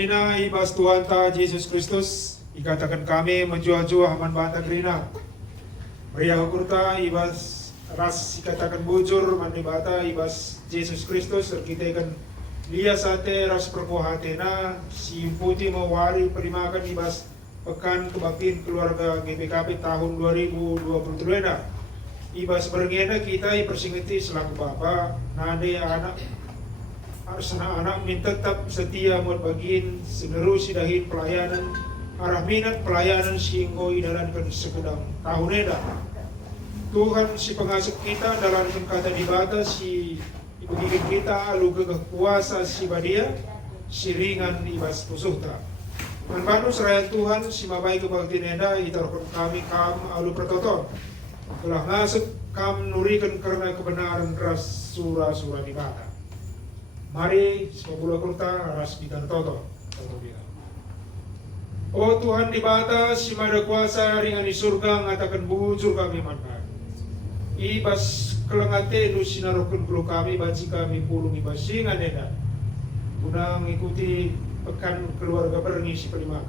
senina ibas Tuhan ta Yesus Kristus ikatakan kami menjua-jua haman bata gerina. Maria hukurta ibas ras ikatakan bujur mandi bata ibas Yesus Kristus serkitekan lia sate ras perkohatena si putih mewari perimakan ibas pekan kebaktian keluarga GPKP tahun 2023 ibas bergena kita persingeti selaku bapa nade anak harus anak tetap setia buat bagian senerus dahin pelayanan arah minat pelayanan singgo idalankan sekedang tahun eda Tuhan si pengasuh kita dalamkan kata dibata si ibigin kita alu kekuasa si badia si ringan ibas pusuhta manpanu seraya Tuhan si mabai kebaktian eda itarkan kami kam alu pertoton telah ngasuk kam nurikan karena kebenaran ras surah-surah dibata. Mari semua kurta ras bidan toto. Oh Tuhan di bata si mada kuasa ringan di surga ngatakan bujur kami manfaat. Ibas kelengate lu sinarokun kulu kami baci kami pulung ibas singan eda. Guna mengikuti pekan keluarga berni si perimak.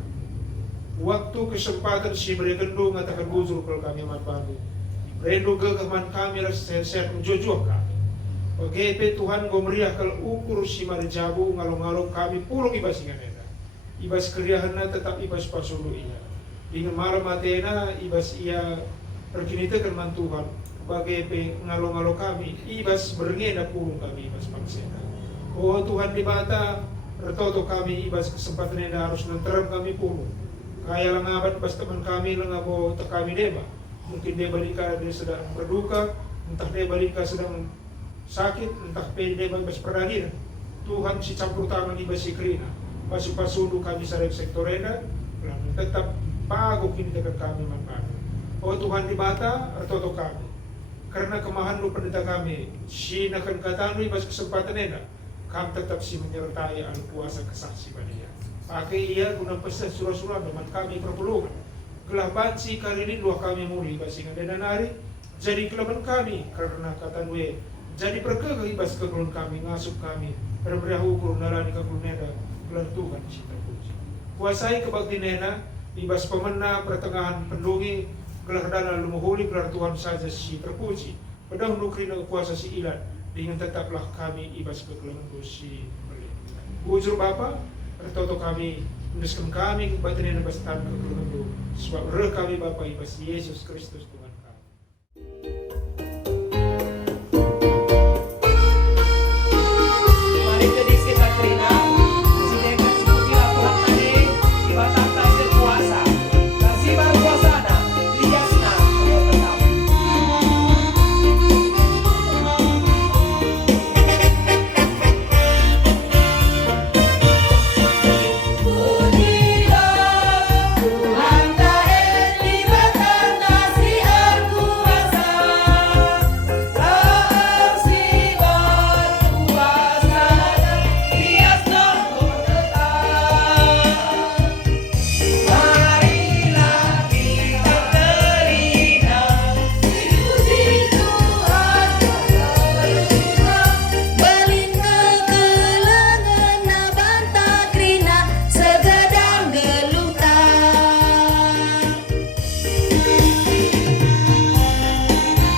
Waktu kesempatan si berekendu ngatakan bujur kulu kami manfaat. Rendu gagaman kami ras sehat menjojok kami. Oke, Tuhan gomeriah kalau ukur si marjabu ngalong-ngalong kami pulung ibas ingan eda. Ibas keriahana tetap ibas pasulu iya. Dengan malam matena ibas ia perkinita kerman Tuhan. Bagai ngalong-ngalong kami ibas berngena pulung kami ibas pangsena. Oh Tuhan di bata retoto kami ibas kesempatan eda harus nanteram kami pulung. Kaya lang abad pas teman kami lang abo tak kami deba. Mungkin dia balika dia sedang berduka, entah dia balika sedang sakit, entah pede bebas perakhir. Tuhan si campur tangan di basi krina. Pasu-pasulu kami sarek sektorena, tetap pagok ini dekat kami manfaat. Oh Tuhan di bata atau kami. Karena kemahan lu pendeta kami, si nakan katanu ibas kesempatan ena, kami tetap si menyertai anu kuasa kesaksi pada dia. Pakai ia guna pesan surah-surah dengan kami perpuluhan. Gelah banci kali ini dua kami muli basingan dan hari jadi kelaban kami karena kata we jadi perkega ibas kekulun kami ngasup kami berberiah ukur narani kekuluneda gelar Tuhan cinta puji kuasai kebakti nena ibas pemena pertengahan pendungi gelar dana lumuhuli gelar Tuhan saja si terpuji pedang nukrina kuasa si ilan dengan tetaplah kami ibas kekulun si bujur Bapa bertoto kami menuliskan kami kebatin yang bastan kekulun sebab roh kami Bapa ibas Yesus Kristus Tuhan.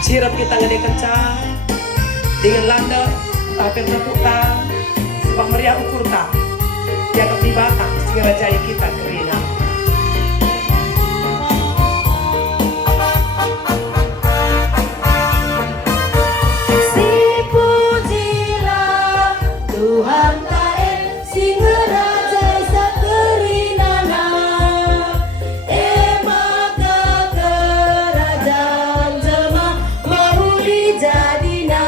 Sirap kita gede kencang dengan landa tapi terputar sebab meriah ukur tak jaga pribata segera jaya kita kerina si pujilah Tuhan tae sing raja sakerinana maka kerajaan jema mahuli jadina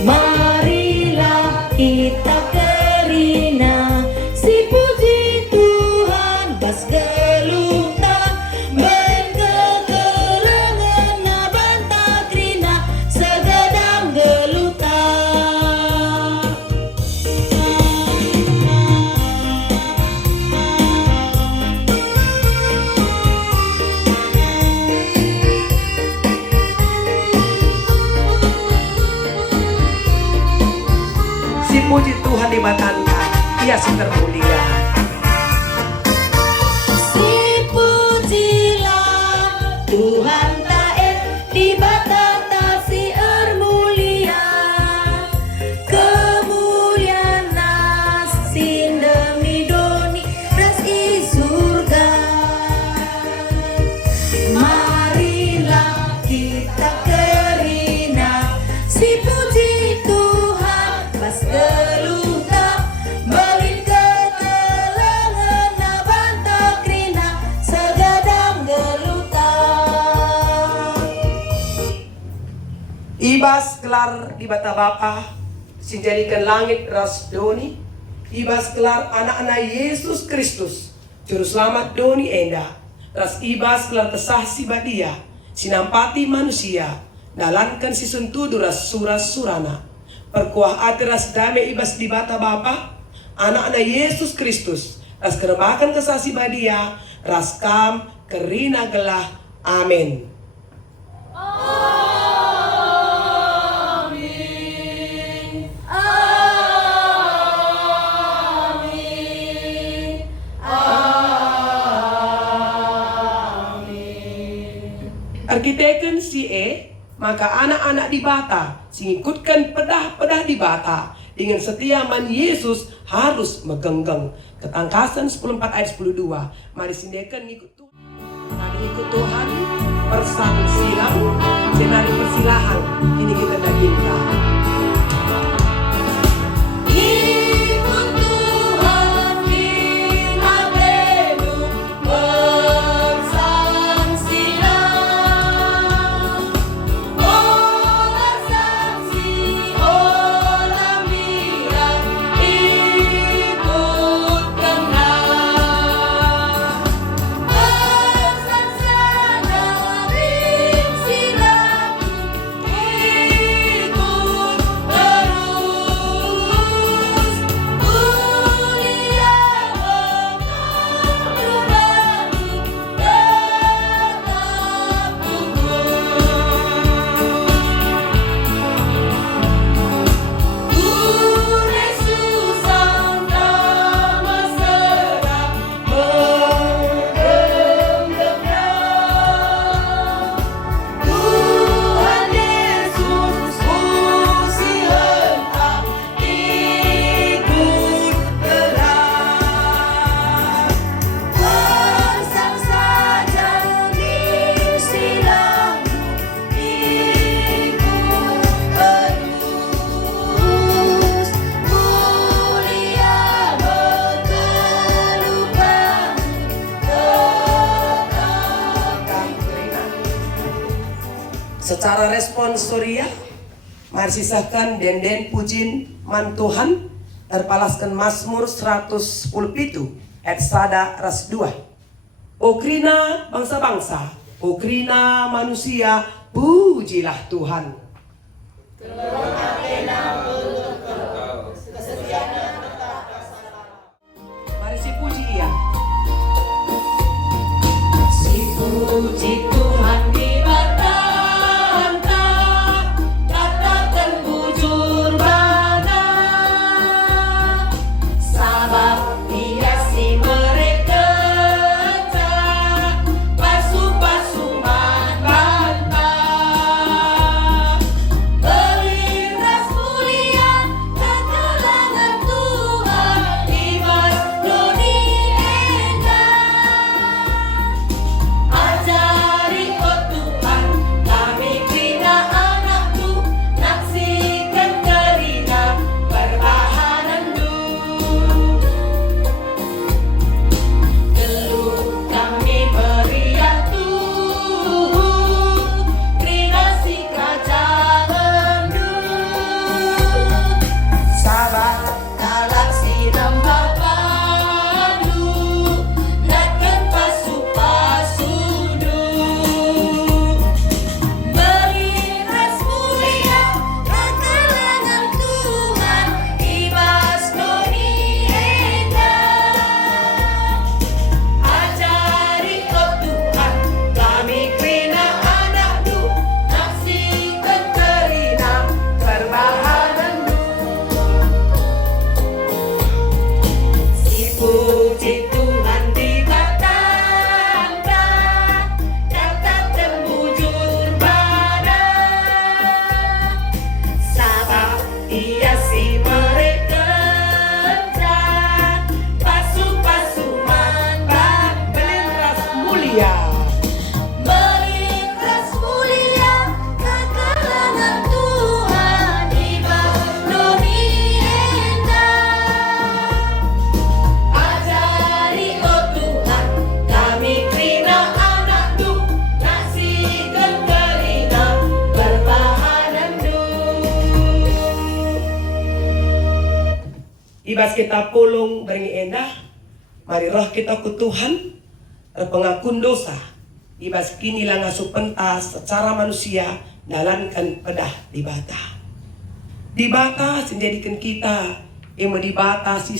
marilah kita kerina si puji manusia si termulia. Si pujilah Tuhan tae di batata si mulia kemuliaan nas sindemi doni ras i surga. Marilah kita kerina si puji Tuhan pas geluta balin ketelengan nabanta krina segadang geluta. Ibas gelar di bata Bapa, sinjadikan langit ras doni. Ibas gelar anak-anak Yesus Kristus, Juru Selamat doni enda. Ras ibas gelar kesah si badia, sinampati manusia, dalankan si suntudu ras suras surana. Perkuah ati ras dame ibas di bata Bapa, anak-anak Yesus Kristus, ras keremakan kesah si badia, ras kam kerina gelah. Amin. Arkiteken si maka anak-anak di bata singikutkan pedah-pedah di bata dengan setia man Yesus harus megenggeng. Ketangkasan 14 ayat 12. Mari sindekan ngikut Tuhan. Mari ikut Tuhan bersatu silang senari persilahan ini kita dagingkan. Ikut Tuhan di abenu bersaksilah. Oh bersaksi, oh lambiran ikut kenal. Bersaksana rinsilah ikut terus. Mulia mengaturani tetap Yesus sang nama serap menggenggam. Tuhan Yesus usi hentak ikut gerak. Bersaksanya misilamu ikut terus. Mulia mengeluhkan Secara responsoria, mari sisakan denden pujin man Tuhan terpalaskan Mazmur 110 pitu ayat sada ras 2. Okrina bangsa-bangsa, okrina manusia, pujilah Tuhan. Mari si puji ia. si puji Tuhan di batanta katakan bujur bana sabab dia si mereka pasu-pasuman banta beriras mulia kegelangan Tuhan ibas doni enda ajar Ibas kita pulung beringi endah, mari roh kita ku Tuhan, pengakun dosa. Ibas kini lang asu pentas secara manusia dalankan pedah di bata. Di bata menjadikan kita yang dibata si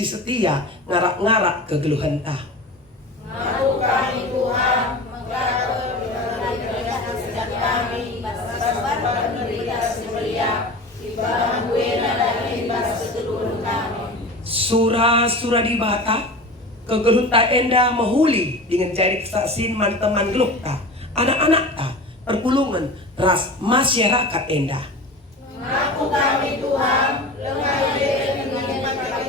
setia ngarak-ngarak kegeluhan ta. Ngaku kami Tuhan, menggelar sejak kami, sabar menderita sebelia, ibadah buena dan imbas keturun kami. Surah di bata, kegeluhan ta enda mahuli dengan jadi kesaksian man teman geluk ta, anak-anak ta, perpulungan ras masyarakat enda. Ngaku kami Tuhan, lengah dengan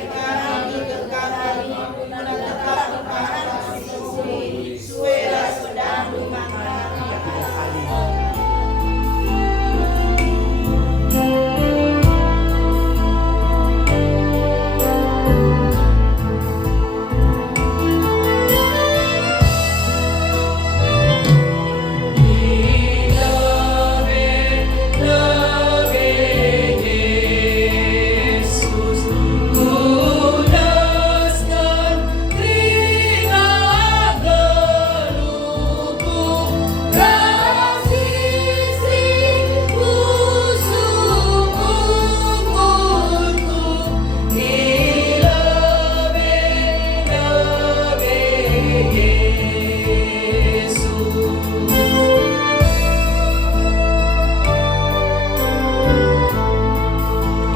kami kekali, menetap perkara sesungguhnya, suara sedang dimakan.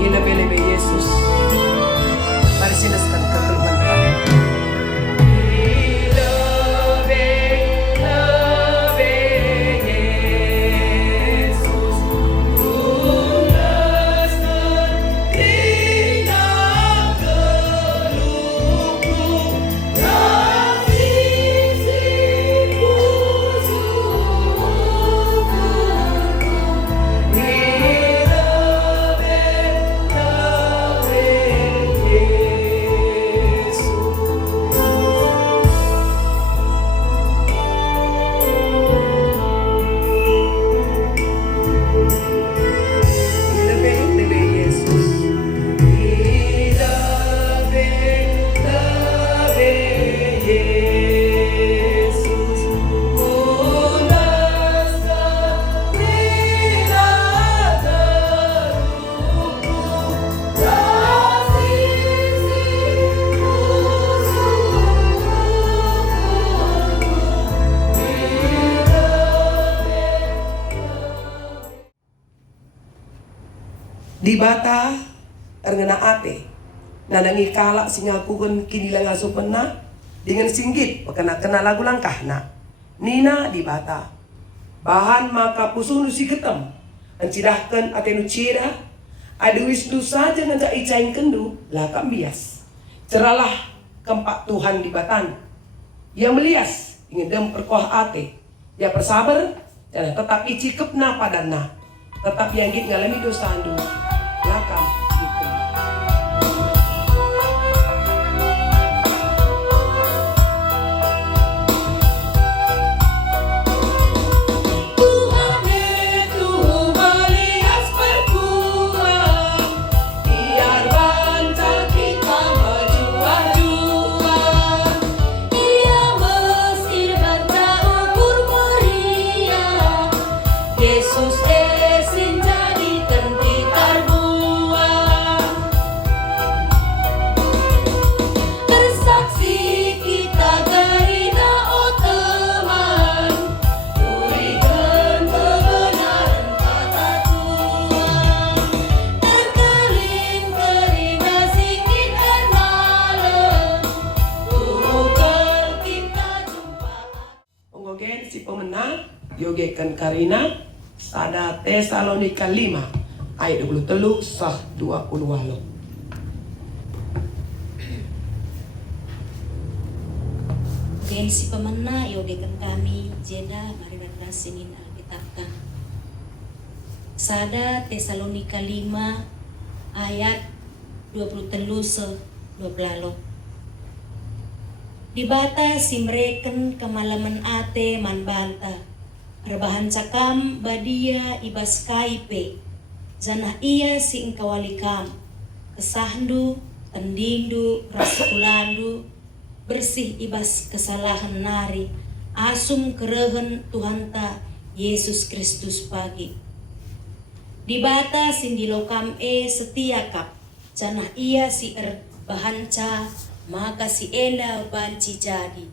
Lebih-lebih Yesus. Mari sinaskan kegeluhan kami. Lebih-lebih Yesus. Di bata erngena ate nanangi kalak singakukan kini lang aso pena dengan singgit kena lagu langkahna nina di bata bahan maka pusunu si ketem ancidahkan ate nu cira ada wisnu saja ngajak icain kendu lakam bias ceralah kempak Tuhan di batan yang melias ingin dem perkoh ate ya persabar dan tetap icikepna padana tetap yang git ngalami dosa andu lakam gitu. Tuhan itu melihat perkuat, biar bangsa kita berjuang. Ia mesir bangsa ukur meriah, Yesus esin jadi tenti terbuang. Bersaksi kita gerina oh teman, berikan kebenaran kata Tuhan. Terkelin gerina singin dan malam, bukan kita jumpa. Penggogen si pemenang yogekan Karina Sada Tesalonika 5 ayat 23 sah 28. Gen si pemena yogekan kami jeda mari rasinin Alkitab kan. Sada Tesalonika 5 ayat 23 se 20. Di bata simreken kemalaman ate man banta. Rebahan cakam badia ibas kaipe. Zanah iya si engkawalikam. Kesahdu tendindu ras ulandu bersih ibas kesalahan nari asum kerehen Tuhanta Yesus Kristus pagi di bata sindilokam setia kap canah ia si bahanca maka si enda banci jadi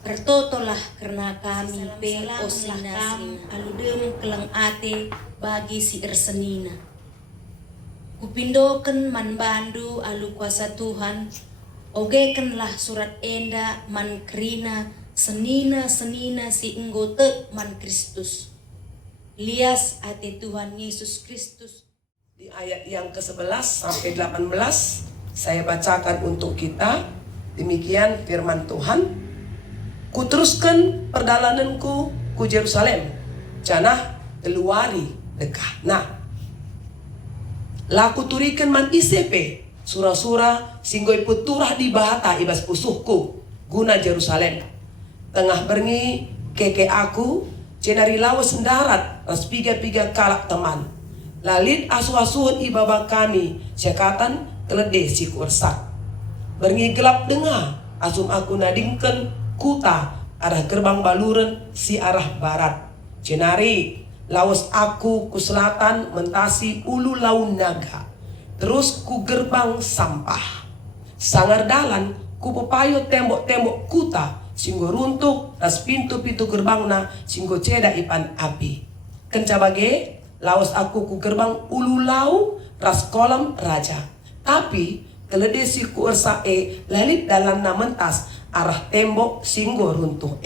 tertotolah karena kami pe oslah kam aludem keleng ate bagi si senina kupindoken man bandu alu kuasa Tuhan ogekenlah surat enda man kerina senina si enggote man Kristus lias ate Tuhan Yesus Kristus. Di ayat yang ke-11 sampai 18 saya bacakan untuk kita. Demikian firman Tuhan. Kuteruskan perdalananku ku Yerusalem, canah keluari dekah. Nah, laku turikan man ICP sura-sura singgoi puturah di bahata ibas pusuhku guna Yerusalem. Tengah berngi keke aku cenari lawas darat ras piga-piga kalak teman. Lalit asu-asuhan ibaba kami syakatan telede si kursak. Berngi gelap dengar asum aku nadingken kuta arah gerbang baluren si arah barat. Cenari lawas aku ku selatan mentasi ulu laun naga. Terus ku gerbang sampah. Sangar dalan ku pepayo tembok-tembok kuta singgo runtuh ras pintu-pintu gerbangna singgo ceda ipan api. Kencabage lawas aku ku gerbang ulu lau ras kolam raja. Tapi kelede si ku ersa lalit dalam na mentas arah tembok singgo runtuh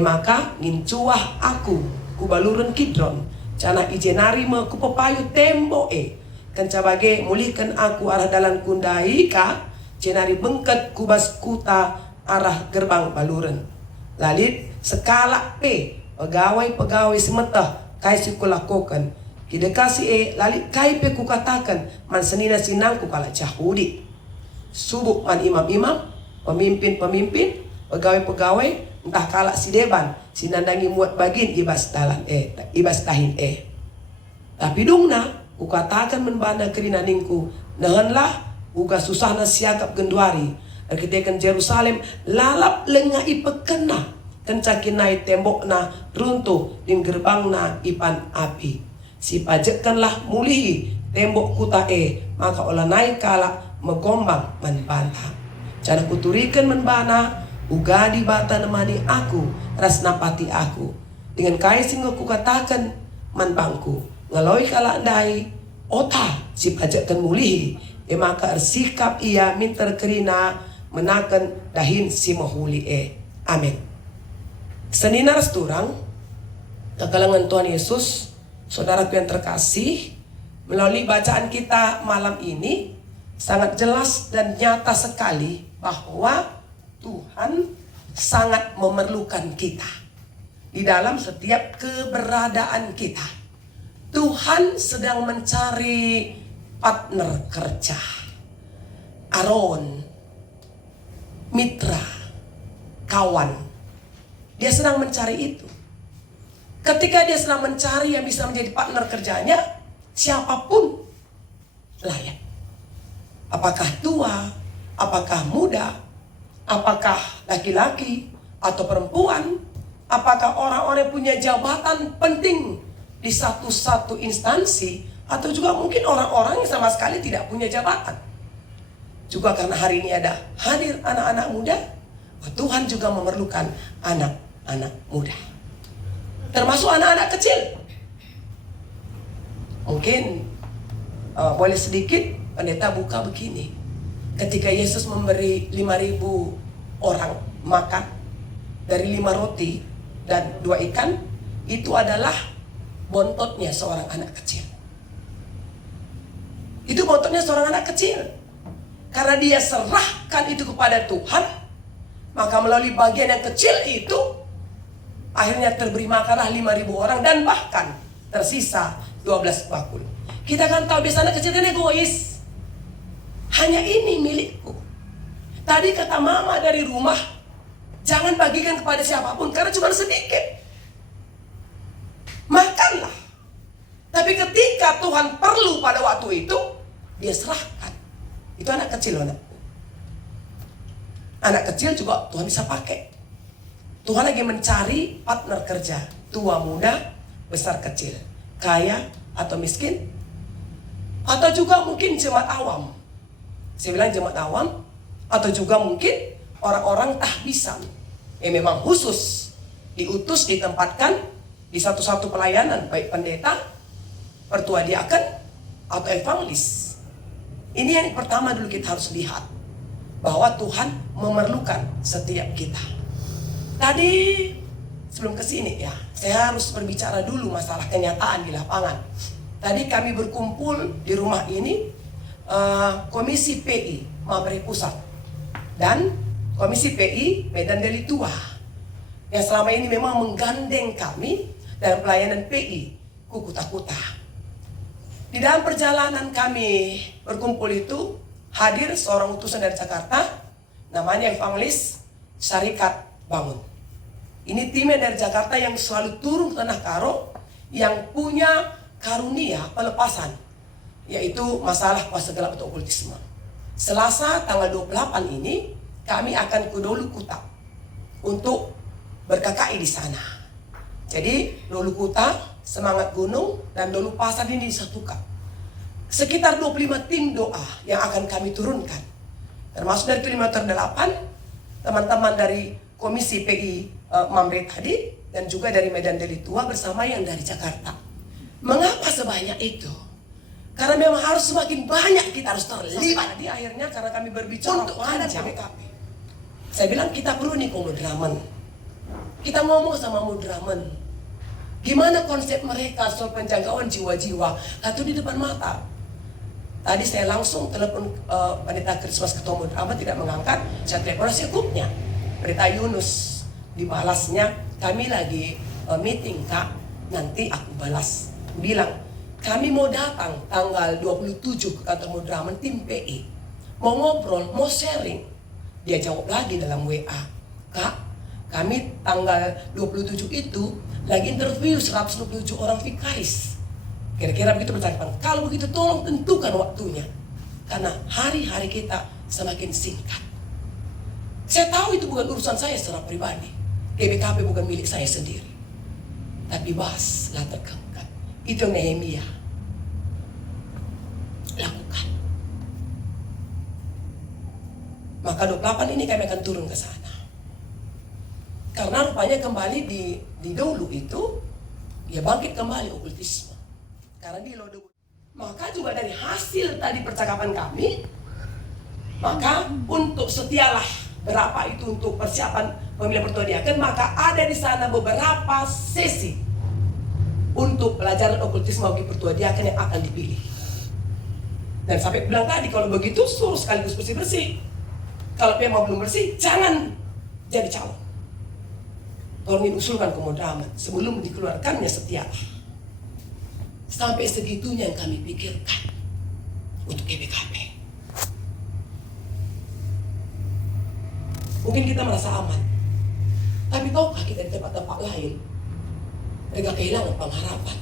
maka ngincuah aku ku baluren Kidron cana ijenari me ku pepayu tembok kencabage mulihkan aku arah dalan kundai ka cenari bengket kubas kuta arah gerbang baluren. Lalit sekala pegawai semetah kai si ku lakukan kidekasi lalit kai pe ku katakan man senina sinangku kala cahudi subuk man imam-imam pemimpin pegawai entah kala si deban sinandangi muat bagin ibas dalan ibas tahin tapi dungna ku katakan menbanda kerinaningku nahanlah uga susahna siagap genduari arkitekan Jerusalem lalap lengah ipekena kencakinai tembokna runtuh din gerbangna ipan api si pajekanlah mulihi tembok kuta maka olah naik kala megombang menbanta cara kuturikan menbana uga di bata nemani aku ras napati aku dengan kai singgo ku katakan manbangku ngaloi kala ndai ota si pajekan mulihi maka sikap ia minter kerina menakan dahin si mahuli amin. Senina resturang kekalangan Tuhan Yesus, saudaraku yang terkasih, melalui bacaan kita malam ini sangat jelas dan nyata sekali bahwa Tuhan sangat memerlukan kita di dalam setiap keberadaan kita. Tuhan sedang mencari partner kerja, Aron, mitra, kawan. Dia sedang mencari itu. Ketika dia sedang mencari yang bisa menjadi partner kerjanya, siapapun layak. Apakah tua, apakah muda, apakah laki-laki atau perempuan, apakah orang-orang yang punya jabatan penting di satu instansi, atau juga mungkin orang-orang yang sama sekali tidak punya jabatan. Juga karena hari ini ada hadir anak-anak muda, Tuhan juga memerlukan anak-anak muda. Termasuk anak-anak kecil. Mungkin boleh sedikit pendeta buka begini. Ketika Yesus memberi 5.000 orang makan dari 5 roti dan 2 ikan, itu adalah bontotnya seorang anak kecil. Itu bontotnya seorang anak kecil. Karena dia serahkan itu kepada Tuhan, maka melalui bagian yang kecil itu akhirnya terberi makanlah 5.000 orang dan bahkan tersisa 12 bakul. Kita kan tahu biasanya anak kecil kan egois. Hanya ini milikku. Tadi kata mama dari rumah, jangan bagikan kepada siapapun karena cuma sedikit. Makanlah. Tapi ketika Tuhan perlu pada waktu itu, dia serahkan Itu anak kecil loh, anakku. Anak kecil juga Tuhan bisa pakai. Tuhan lagi mencari partner kerja, tua muda, besar kecil, kaya atau miskin, atau juga mungkin jemaat awam. Saya bilang jemaat awam, atau juga mungkin orang-orang tahbisan yang memang khusus diutus, ditempatkan di satu-satu pelayanan, baik pendeta, pertua diaken, atau evangelis. Ini yang pertama dulu kita harus lihat, bahwa Tuhan memerlukan setiap kita. Tadi sebelum kesini ya, saya harus berbicara dulu masalah kenyataan di lapangan. Tadi kami berkumpul di rumah ini, Komisi PI Mabere Pusat dan Komisi PI Medan Deli Tua, yang selama ini memang menggandeng kami dalam pelayanan PI Kukuta-Kuta. Di dalam perjalanan kami berkumpul itu hadir seorang utusan dari Jakarta, namanya evangelis Syarikat Bangun. Ini timnya dari Jakarta yang selalu turun ke Tanah Karo, yang punya karunia pelepasan, yaitu masalah kuasa gelap atau okultisme. Selasa tanggal 28 ini kami akan ke Dolu Kuta untuk berKKI di sana. Jadi Dolu Kuta, Semangat Gunung, dan Dolu Pasar ini disatukan. Sekitar 25 tim doa yang akan kami turunkan. Termasuk dari kilometer 8, teman-teman dari Komisi PI Mamre tadi, dan juga dari Medan Deli Tua bersama yang dari Jakarta. Mengapa sebanyak itu? Karena memang harus semakin banyak kita harus terlibat. Di akhirnya karena kami berbicara untuk panjang, saya bilang kita perlu nih Mudraman. Kita ngomong sama Mudraman. Gimana konsep mereka soal penjangkauan jiwa-jiwa? Itu di depan mata. Tadi saya langsung telepon Pendeta Krismas Ketua Mudraman, tidak mengangkat. Saya telepon sekupnya, Pendeta Yunus. Dibalasnya, kami lagi meeting Kak, nanti aku balas. Bilang, kami mau datang tanggal 27 ke kantor Mudraman tim PI. Mau ngobrol, mau sharing. Dia jawab lagi dalam WA, Kak, kami tanggal 27 itu lagi interview 127 orang vikaris. Kira-kira begitu percakapan. Kalau begitu tolong tentukan waktunya. Karena hari-hari kita semakin singkat. Saya tahu itu bukan urusan saya secara pribadi. GBKP bukan milik saya sendiri. Tapi bahaslah terkengkat. Itu Nehemia lakukan. Maka 28 ini kami akan turun ke sana. Karena rupanya kembali di Dolu itu, ya bangkit kembali okultisme. Karena di Lodo. Maka juga dari hasil tadi percakapan kami, maka untuk setialah berapa itu untuk persiapan pemilihan pertua diaken, maka ada di sana beberapa sesi untuk pelajaran okultisme bagi pertua diaken yang akan dipilih. Dan sampai bilang tadi, kalau begitu suruh sekaligus bersih-bersih. Kalau memang belum bersih, jangan jadi calon. Tolongin usulkan ke Mudraman sebelum dikeluarkannya setialah. Sampai segitunya yang kami pikirkan untuk GBKP. Mungkin kita merasa aman, tapi tahukah kita di tempat-tempat lain mereka kehilangan pengharapan,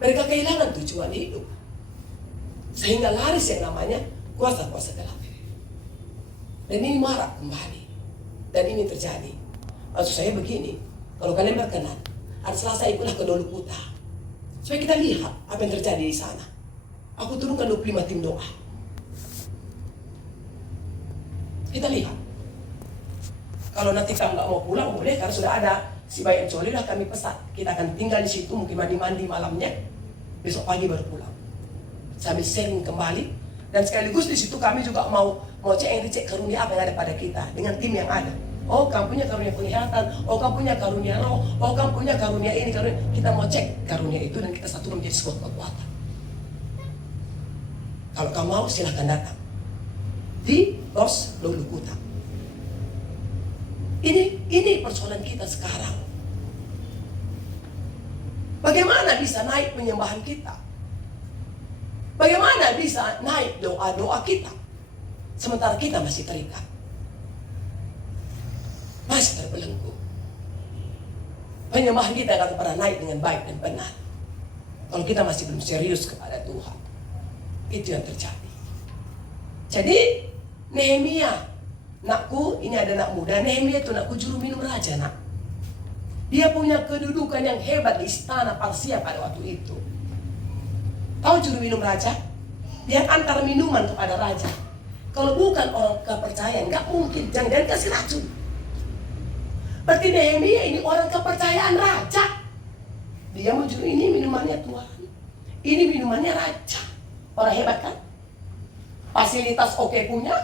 mereka kehilangan tujuan hidup, sehingga laris yang namanya kuasa-kuasa gelap. Dan ini marak kembali, dan ini terjadi. Maksud saya begini, kalau kalian berkenan, hari Selasa ikutlah ke Dolu Kuta, supaya kita lihat apa yang terjadi di sana. Aku turunkan 25 tim doa. Kita lihat. Kalau nanti kamu nggak mau pulang, boleh, karena sudah ada si Bayan Coli, udah kami pesan. Kita akan tinggal di situ, mungkin mandi-mandi malamnya. Besok pagi baru pulang. Sambil sharing kembali. Dan sekaligus di situ kami juga mau cek yang dicek karunia apa yang ada pada kita dengan tim yang ada. Oh, kamu punya karunia penglihatan. Oh, kamu punya karunia roh. Oh, kamu punya karunia ini, karunia. Kita mau cek karunia itu dan kita satukan menjadi sebuah kekuatan. Kalau kamu mau, silahkan datang di Los Dolu Kuta. Ini persoalan kita sekarang. Bagaimana bisa naik penyembahan kita? Bagaimana bisa naik doa-doa kita? Sementara kita masih terikat, masih terbelenggu. Penyembahan kita akan pernah naik dengan baik dan benar kalau kita masih belum serius kepada Tuhan. Itu yang terjadi. Jadi Nehemia, nakku, ini ada anak muda. Nehemia itu nakku juru minum raja, nak. Dia punya kedudukan yang hebat di istana Parsia pada waktu itu. Tahu juru minum raja? Dia antar minuman kepada raja. Kalau bukan orang kepercayaan, nggak mungkin. Jangan kasih racun. Berarti Nehemia ini orang kepercayaan raja. Dia mau juru, ini minumannya Tuhan. Ini minumannya raja. Orang hebat kan? Fasilitas oke punya,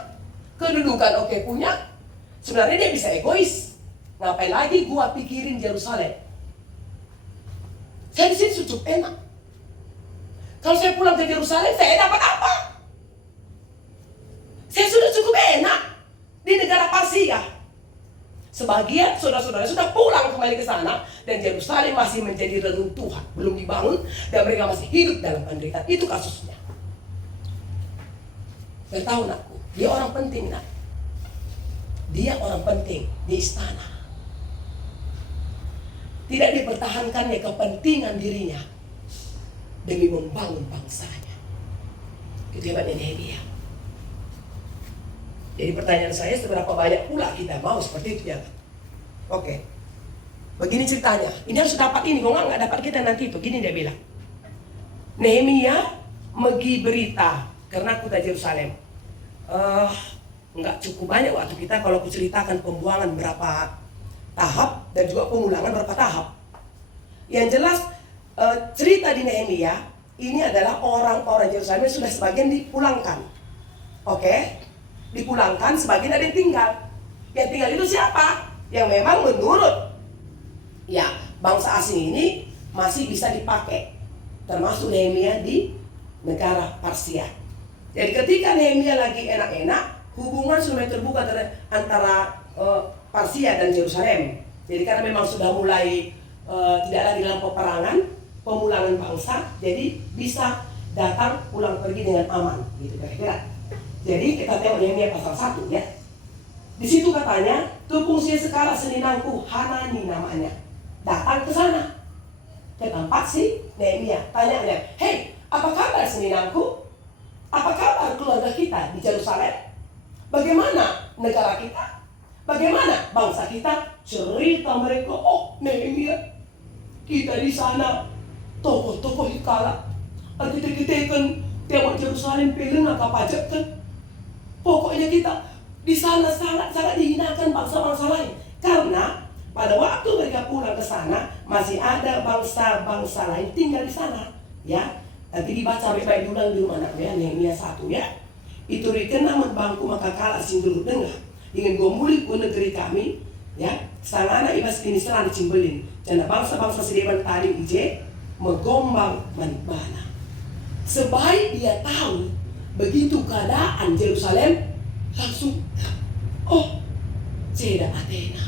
kedudukan oke punya. Sebenarnya dia bisa egois. Ngapain lagi gua pikirin Yerusalem? Saya di sini cukup enak. Kalau saya pulang ke Yerusalem, saya dapat apa? Saya sudah cukup enak di negara Parsia. Sebagian saudara-saudara sudah pulang kembali ke sana dan Yerusalem masih menjadi reruntuhan, belum dibangun dan mereka masih hidup dalam penderitaan. Itu kasusnya. Bertahu nakku, dia orang penting, nak. Dia orang penting di istana. Tidak dipertahankannya kepentingan dirinya demi membangun bangsanya. Itu hebatnya Nehemia. Jadi pertanyaan saya, seberapa banyak pula kita mau seperti itu, ya? Oke. Begini ceritanya. Ini harus dapat ini. Kalau nggak dapat kita nanti itu. Gini dia bilang. Nehemia megi berita karena kota Yerusalem. Nggak cukup banyak waktu kita kalau aku ceritakan pembuangan berapa tahap dan juga pengulangan berapa tahap. Yang jelas cerita di Nehemia ini adalah orang-orang Yerusalem yang sudah sebagian dipulangkan. Oke? Dipulangkan, sebagian ada yang tinggal. Yang tinggal itu siapa? Yang memang menurut ya bangsa asing ini masih bisa dipakai, termasuk Nehemia di negara Parsia. Jadi ketika Nehemia lagi enak-enak, hubungan sudah terbuka antara Parsia dan Yerusalem. Jadi karena memang sudah mulai tidak lagi dalam peperangan, pemulangan bangsa, jadi bisa datang pulang pergi dengan aman, gitu kira-kira. Jadi kita tengok Nehemia pasal 1 ya. Di situ katanya, tepung sekala seninangku Hanani namanya, datang ke sana, ke tempat si Nehemia. Tanya dia, hei, apa kabar seninangku? Apa kabar keluarga kita di Yerusalem? Bagaimana negara kita? Bagaimana bangsa kita? Cerita mereka, oh Nehemia, kita di sana tokoh-tokoh hikala, kita kan tengok Yerusalem pilih apa pajak kan? Pokoknya kita di sana sangat dihinakan bangsa-bangsa lain. Karena pada waktu mereka pulang ke sana masih ada bangsa-bangsa lain tinggal di sana, ya. Nanti dibaca baik-baik diulang di rumah anakku ya, Nehemia 1 ya. Itu rikena bangku maka kalah sindul dengar ingin gomuli ku negeri kami, ya. Sanana ibas kini selang dicimbelin. Jana bangsa-bangsa sedeban tadi ije megombang manbana. Sebaik dia tahu begitu keadaan Yerusalem, langsung, oh, Seda Athena.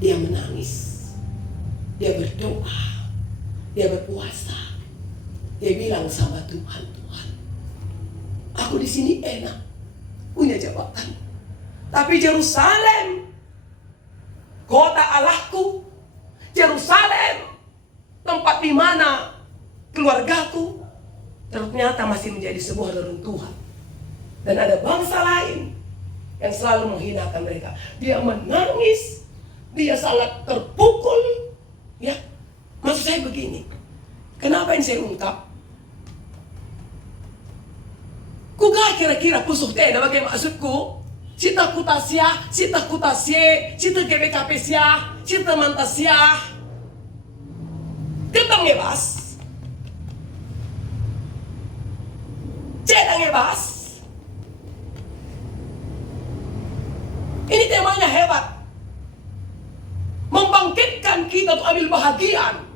Dia menangis, dia berdoa, dia berpuasa, dia bilang sama Tuhan, Tuhan, aku di sini enak, punya jabatan, tapi Yerusalem, kota Allahku, Yerusalem, tempat di mana keluargaku, ternyata masih menjadi sebuah reruntuhan. Dan ada bangsa lain yang selalu menghinakan mereka. Dia menangis, dia sangat terpukul. Ya, maksud saya begini. Kenapa yang saya ungkap? Kuga kira-kira pusuh teh, bagaimana maksudku? Sita kutasia, sita kutasie, sita GBKPsia, sita mantasia. Ketang bebas. Cedang bebas. Ini temanya hebat. Membangkitkan kita untuk ambil bahagian.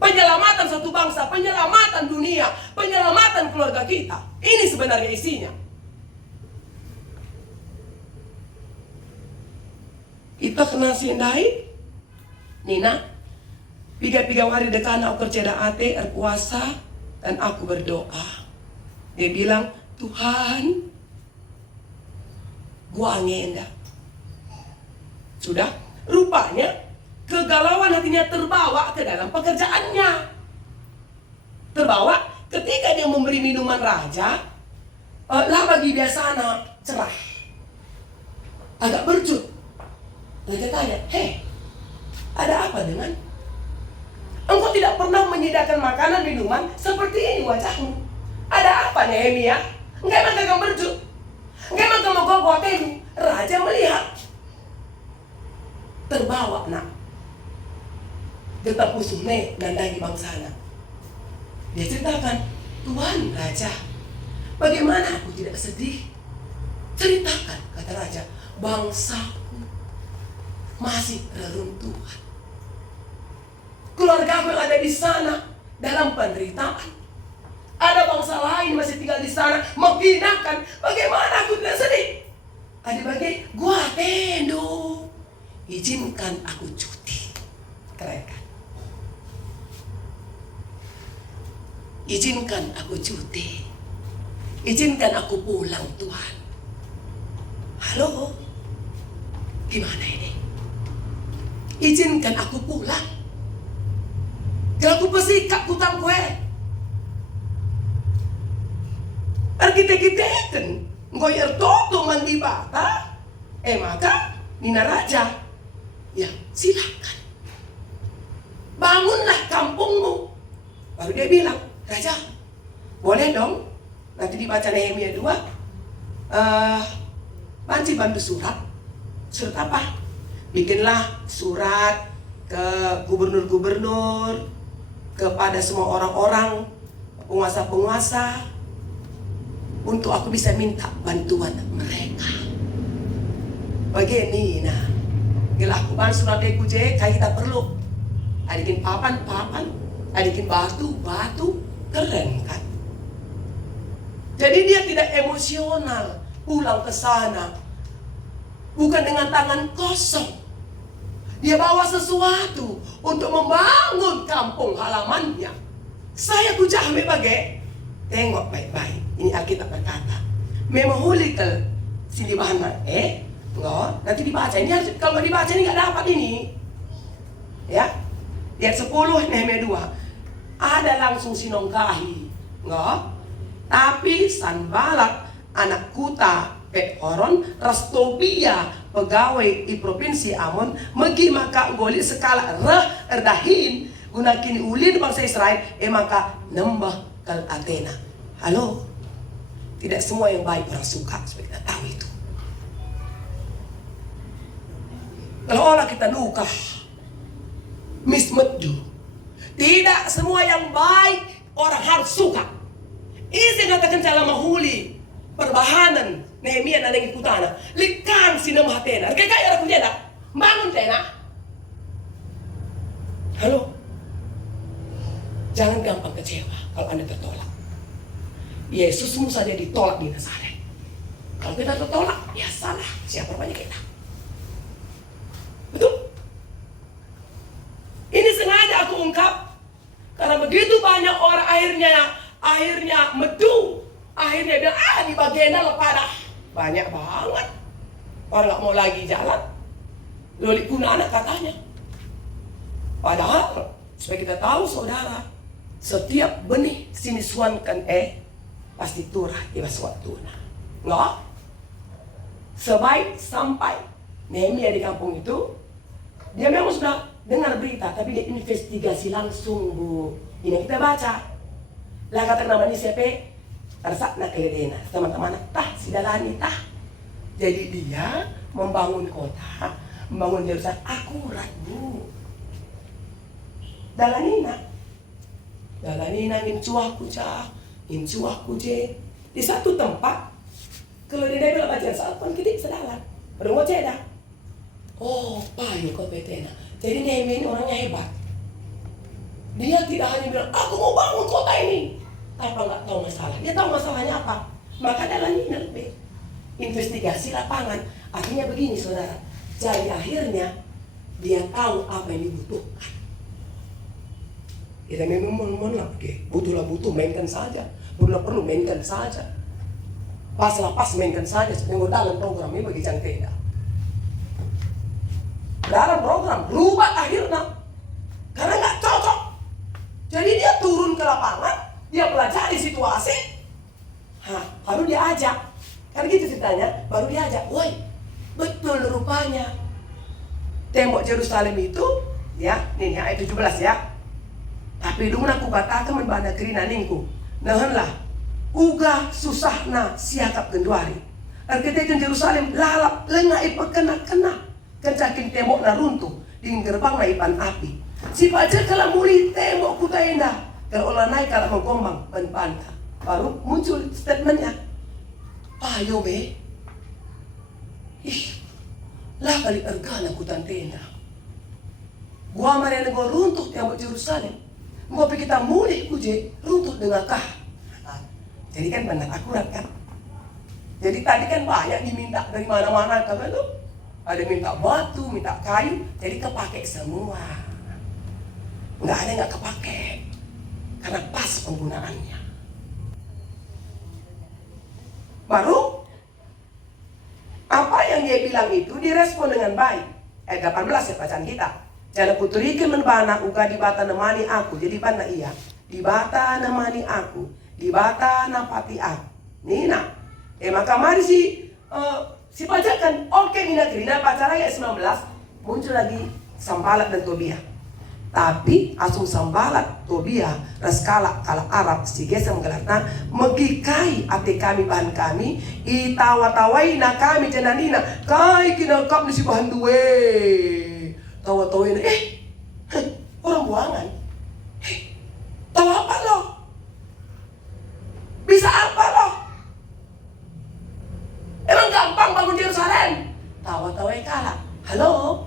Penyelamatan satu bangsa, penyelamatan dunia, penyelamatan keluarga kita. Ini sebenarnya isinya. Kita kena sindai, Nina, piga-piga hari dekan aku kerja ate, berpuasa, dan aku berdoa. Dia bilang, Tuhan, gua angenda. Sudah, rupanya kegalauan hatinya terbawa ke dalam pekerjaannya. Terbawa ketika dia memberi minuman raja, lah bagi biasana cerah, agak bercut. Raja tanya, hei, ada apa dengan? Engkau tidak pernah menyediakan makanan minuman seperti ini wajahmu. Ada apa Nehemia? Engkau emang gak bercut? Engkau emang gak mau gogotemu? Raja melihat, terbawa nak. Getap usune nandangi bangsana. Dia ceritakan, Tuan Raja, bagaimana aku tidak sedih? Ceritakan, kata Raja, bangsaku masih reruntuhan. Keluarga yang ada di sana dalam penderitaan. Ada bangsa lain masih tinggal di sana membinakan. Bagaimana aku tidak sedih? Ada bagai gua tendo. Izinkan aku cuti. Keren kan? Izinkan aku cuti. Izinkan aku pulang Tuhan. Halo? Gimana ini? Izinkan aku pulang. Kalau aku pesikap kutang kue. Kita-kita ngoyer toto mandi bata. Maka Nina Raja, ya silakan. Bangunlah kampungmu. Baru dia bilang, Raja, boleh dong nanti dibaca Nehemia 2. Banci bantu surat. Surat apa? Bikinlah surat ke gubernur-gubernur, kepada semua orang-orang, penguasa-penguasa, untuk aku bisa minta bantuan mereka. Begini, nah, gelakukan surat dekuje kayak kita perlu. Adikin papan, adikin batu, keren kan? Jadi dia tidak emosional pulang ke sana, bukan dengan tangan kosong. Dia bawa sesuatu untuk membangun kampung halamannya. Saya kujahme bagai, tengok baik-baik. Ini Alkitab berkata, memohulikal sini bahan enggak, nanti dibaca. Ini harus, kalau dibaca ini nggak dapat ini. Ya, ayat 10 Nehemia 2. Ada langsung sinongkahi, enggak? Tapi Sanbalat anak Kuta Pekhoron Rastobia pegawai di provinsi Amon megi maka ngoli sekala erdahin gunakin ulin bangsa Israel maka nembah kal Athena. Halo, tidak semua yang baik orang suka, supaya kita tahu itu. Kalau orang kita luka mismedju, tidak semua yang baik orang harus suka. Ini saya katakan cara mahuli perbahanan Nehemia na nang ikutana likan sinama Athena. Kaya orang kujena bangun tena. Halo, jangan gampang kecewa kalau Anda tertolak. Yesus saja ditolak di Nazaret. Kalau kita tertolak, ya salah. Siapa banyak kita? Betul? Ini sengaja aku ungkap karena begitu banyak orang akhirnya medu, akhirnya bilang di bagian dalam pada banyak banget orang nggak mau lagi jalan. Loli kuna anak katanya. Padahal supaya kita tahu saudara, setiap benih sini suankan pasti turah ibas waktuna. Nggak? Sebaik sampai Nehemia di kampung itu, dia memang sudah dengar berita, tapi dia investigasi langsung, Bu. Ini kita baca. Lah kata nama ini siapa? Tersak nak keledena. Teman-teman, si dalani tah. Jadi dia membangun kota, membangun Yerusalem akurat, Bu. Dalanina incuahku je di satu tempat. Kalau dia bilang baca saat pun kita sedalan berumur ceda. Oh, payu kompetena. Jadi Nehemia ini orangnya hebat. Dia tidak hanya bilang aku mau bangun kota ini, tanpa nggak tahu masalah. Dia tahu masalahnya apa. Maka dalanina lebih investigasi lapangan. Akhirnya begini saudara. Jadi akhirnya dia tahu apa yang dibutuhkan. Kita memang butuh mainkan saja. Perlu mainkan saja. Pas mainkan saja. Yang dalam program ini bagi jangkeda. Dalam program berubah akhirnya karena nggak cocok. Jadi dia turun ke lapangan, dia pelajari situasi. Baru dia ajak. Kan gitu ceritanya, baru dia ajak. Woi, betul rupanya. Tembok Yerusalem itu, ya, nih ayat 17 ya. Tapi dong aku katakan membana kerina ningku. Nahanlah, uga susahna siakap genduari. Arketekan Yerusalem lalap lengah ipakena-kena. Kencakin tembok na runtuh, dengan gerbang na ipan api. Si pacar kalau muli tembok kuta indah. Kalau olah naik kalau menggombang ban-banta. Baru muncul statementnya. Ayo be. Lah kali ergana kutan tenda. Gua marina gua runtuh tembok Yerusalem. Gua pikir kita mulih kuje runtuh dengan kah. Jadi kan benar akurat kan. Jadi tadi kan banyak diminta dari mana-mana kan lu. Ada minta batu, minta kayu, jadi kepake semua. Nggak ada yang nggak kepake karena pas penggunaannya. Baru apa yang dia bilang itu direspon dengan baik. Ayat 18 ya bacaan kita. Jangan putrikan menbana uga di bata nemani aku. Jadi bana iya. Di bata nemani aku. Di bata napati aku. Nina. Maka mari si pacakan. Oke Nina Krina pacar ayat 19. Muncul lagi Sambalat dan Tobia. Tapi asum Sambalat, Tobia, Raskala, kalau Arab, si gesem gelarna, megikai ate kami bahan kami, itawa-tawai na kami jananina, kai kinangkap ni si bahan duwe. Tawa-tawai na, orang buangan. Tawa apa lo? Bisa apa lo? Emang gampang bangun Yerusalem? Tawa-tawai kala. Halo?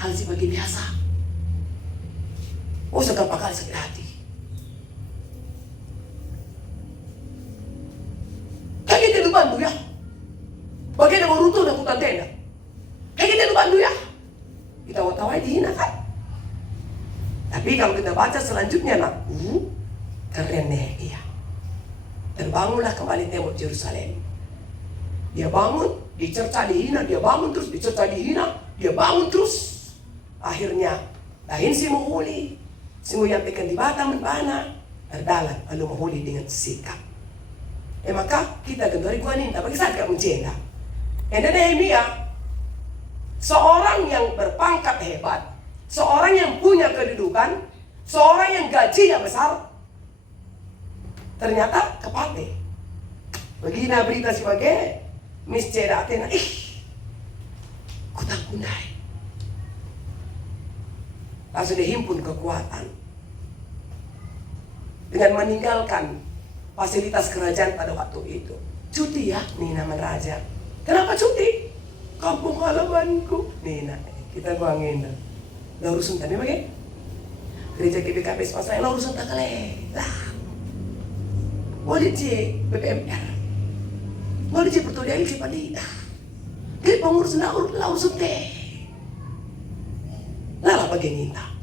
Hal si bagi biasa. Oh, seberapa kali sakit hati. Kayak kita itu bantu ya. Bagian yang runtuh dan hutan tenda. Kayak kita itu bantu ya. Kita tawa-tawa dihina kan. Tapi kalau kita baca selanjutnya nak, keren deh iya. Terbangunlah kembali tembok Yerusalem. Dia bangun, dicerca dihina, dia bangun terus, dicerca dihina, dia bangun terus. Akhirnya, lain si menghuli. Semua yang pekan di Batam menbana berdalan lalu menghuli dengan sikap. Maka kita kendari gua ninta bagi saat kamu mencenda. Nehemia seorang yang berpangkat hebat, seorang yang punya kedudukan, seorang yang gajinya besar, ternyata kepake. Begini berita sebagai misceda Athena, kutang kundai. Langsung dihimpun kekuatan dengan meninggalkan fasilitas kerajaan pada waktu itu. Cuti ya, Nina raja. Kenapa cuti? Kampung halamanku. Nina, kita buangin. Lah urusan tadi bagaimana? Gereja GBKP sepasang lah urusan tak kaleh. Lah. Boleh cek BPMR. Boleh cek pertudian si Padina. Jadi pengurus lah urusan teh. Lah bagaimana?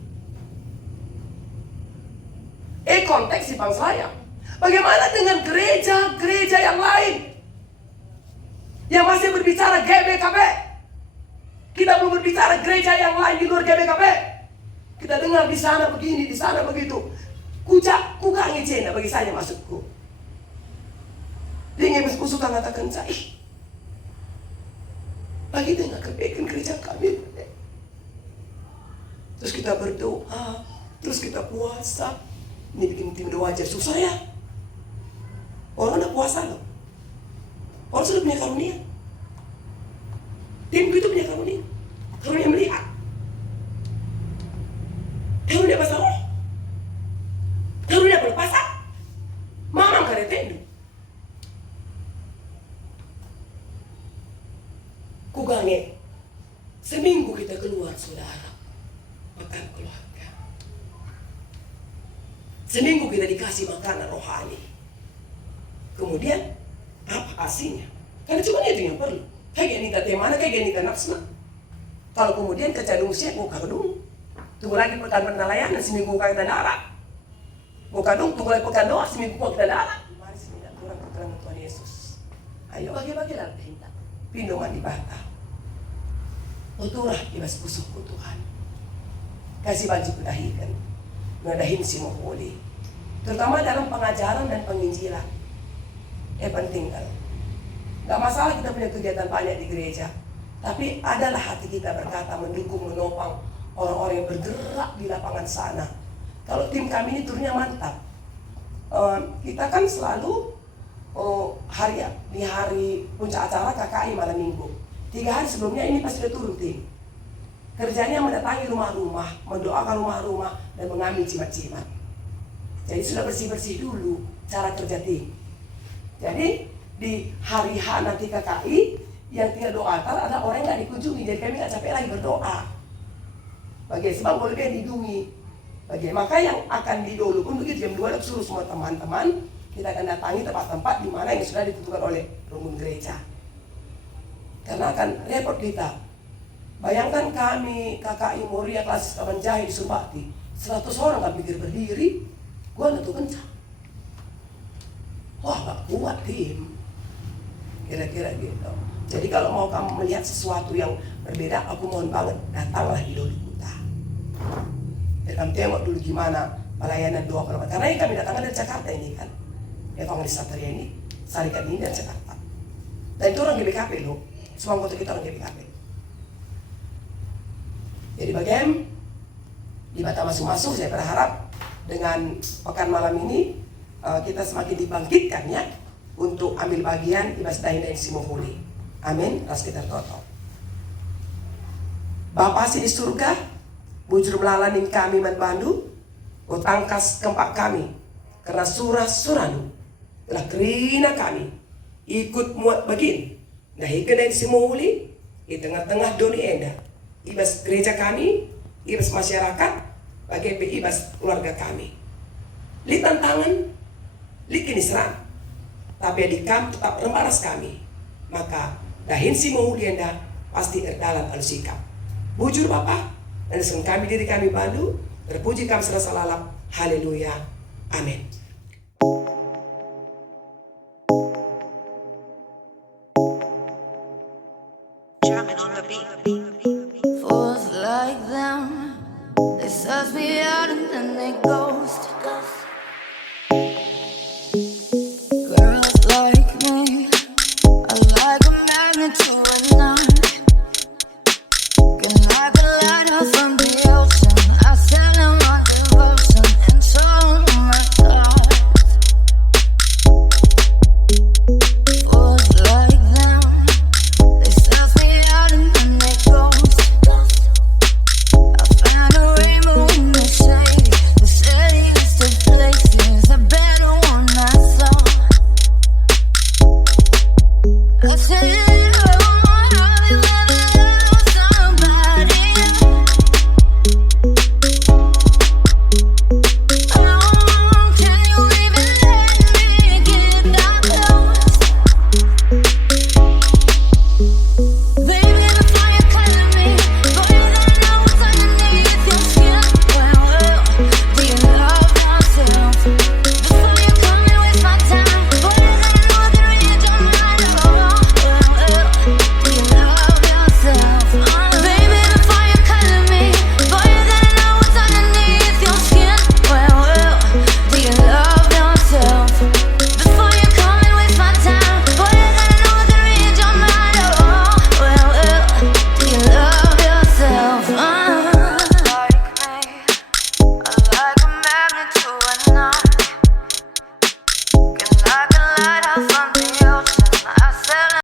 Konteks si bangsa saya. Bagaimana dengan gereja-gereja yang lain yang masih berbicara GBKP? Kita belum berbicara gereja yang lain di luar GBKP. Kita dengar di sana begini, di sana begitu. Kukangi cina bagi saya maksudku. Dia ingin suka mengatakan saya. Bagi dengar kebaikan gereja kami. Terus kita berdoa, terus kita puasa. Ini bikin tim doa aja susah ya. Orang udah puasa loh. Orang sudah punya karunia. Tim itu punya karunia. Karunia melihat. Karunia bahasa roh. Karunia berpuasa. Mamang karetendo. Kugange. Seminggu kita keluar saudara. Makan keluarga. Seminggu kita dikasih makanan rohani. Kemudian apa hasilnya? Karena cuma itu yang perlu. Kayak nita temana, kayak nita nafsu. Kalau kemudian kecadung siap, mau kadung. Tunggu lagi pekan penelayanan, seminggu kita darat. Mau kadung, tunggu lagi pekan doa, seminggu kita darat. Mari seminggu kurang keterangan Tuhan Yesus. Ayo bagi-bagilah kita. Pindoman di bata. Uturah ibas busukku Tuhan. Kasih baju kudahikan. Ngadahin si moholi. Terutama dalam pengajaran dan penginjilan. penting kan. Gak masalah kita punya kegiatan banyak di gereja, tapi adalah hati kita berkata mendukung, menopang orang-orang yang bergerak di lapangan sana. Kalau tim kami ini turunnya mantap. Kita kan selalu di hari puncak acara KKI malam minggu. 3 hari sebelumnya ini pasti udah turun tim. Kerjanya mendatangi rumah-rumah, mendoakan rumah-rumah, dan mengambil jimat-jimat. Jadi sudah bersih-bersih dulu cara kerja tim. Jadi di hari H nanti KKI, yang tinggal doa altar ada orang yang nggak dikunjungi, jadi kami nggak capek lagi berdoa. Bagaimana sebab boleh dilindungi. Maka yang akan didolu pun begitu, jam 2 suruh semua teman-teman kita akan datangi tempat-tempat di mana yang sudah ditentukan oleh rumpun gereja. Karena akan repot kita. Bayangkan kami KKI Moria kelas Taman Jahit di Surbakti, 100 orang kan pikir berdiri, gua nggak tuh kencang. Wah, gak kuat tim. Kira-kira gitu. Jadi kalau mau kamu melihat sesuatu yang berbeda, aku mohon banget datanglah di Doli Kuta. Dan kamu tengok dulu gimana pelayanan doa korban. Karena yang kami datangkan dari Jakarta ini kan, Evangelis Satria ini, Syarikat ini dari Jakarta. Dan itu orang GBKP loh. Semua anggota kita orang GBKP. Jadi bagaimana di mata masing-masing, saya berharap dengan pekan malam ini kita semakin dibangkitkan ya untuk ambil bagian ibas dahin dan simohuli. Amin. Ras kita toto. Bapa di surga, bujur melalanin kami manbandu, utangkas kempak kami, karena surah suranu telah kerina kami ikut muat bagin. Nah ikan dan simohuli di tengah-tengah doni enda, ibas gereja kami, ibas masyarakat, bagi ibas keluarga kami. Li tantangan, li kini serang, tapi adikam tetap remaras kami. Maka dahin si enda pasti erdalan alusikap. Bujur Bapak, dan sen kami diri kami bandu, terpuji kami serasa lalap. Haleluya. Amin. Fools like them, they suss me out and then they go